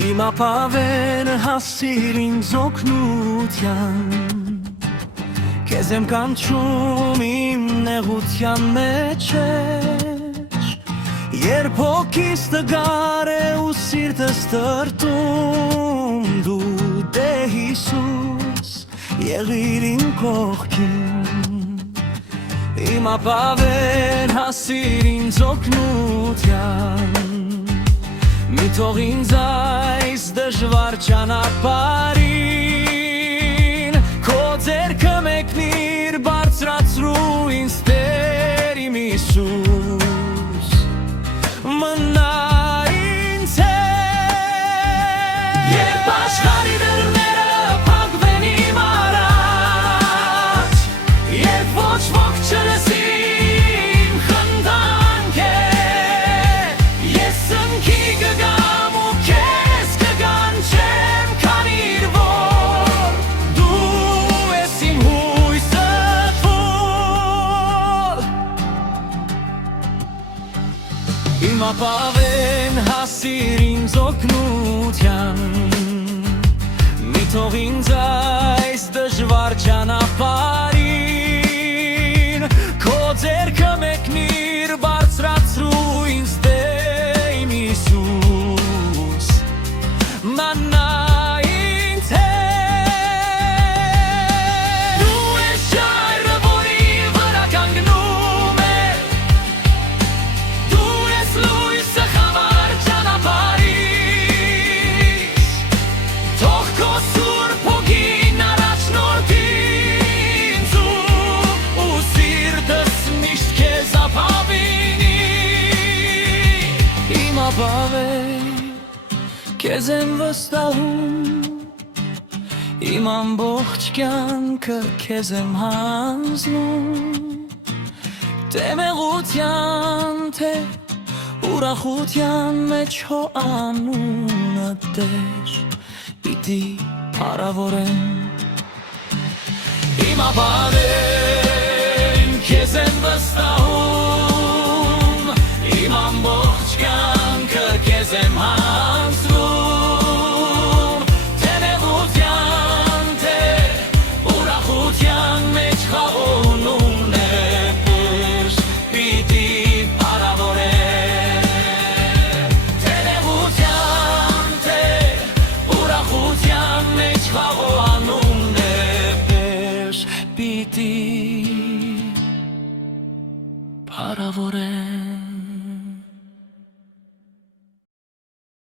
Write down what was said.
Իմ ապավենը հասիր ինձ օգնության Քեզ եմ կանչում իմ նեղության մեջ Երբ հոգիս տգար է ու սիրտս տրտում Դու դե Հիսուս եղիր իմ կողքին Իմ ապավեն հասիր ինձ օգնության Մի թող ինձ այս դժվար ճանապարհին Քո ձեռքը մեկնիր բարձրացրու ինձ Տեր իմ Հիսուս Մնա ինձ հետ Երբ աշխարհի դռները փակվեն իմ առաջ Երբ ոչ ոք չլսի իմ խնդանքեր Ես ընկի կգամ ու քեզ կկանչեմ Քանիր որ դու ես իմ հույսը թույլ Իմ ապավեն հասիր ինձ օգնության Մի թող ինձ այս դժվար ճանապարհին Քո ձեռքը մեկնիր բարձրացրու ինձ Տեր իմ Հիսուս Մնա ինձ հետ Դու ես ջայրը, որի վրա կանգնում է Դու ես լույսը խավար ճանապարհիս Թող քո սուրբ հոգին առաջնորդի ինձ ու սիրտս միշտ քեզ ապավինի Իմ ապավեն Քեզ եմ վստահում Իմ ամբողջ կյանքը քեզ եմ հանձնում Թե մեղության, թե ուրախության մեջ հո անունը Տեր Պիտի փառավորեմ Իմ ապավեն Քեզ եմ վստահում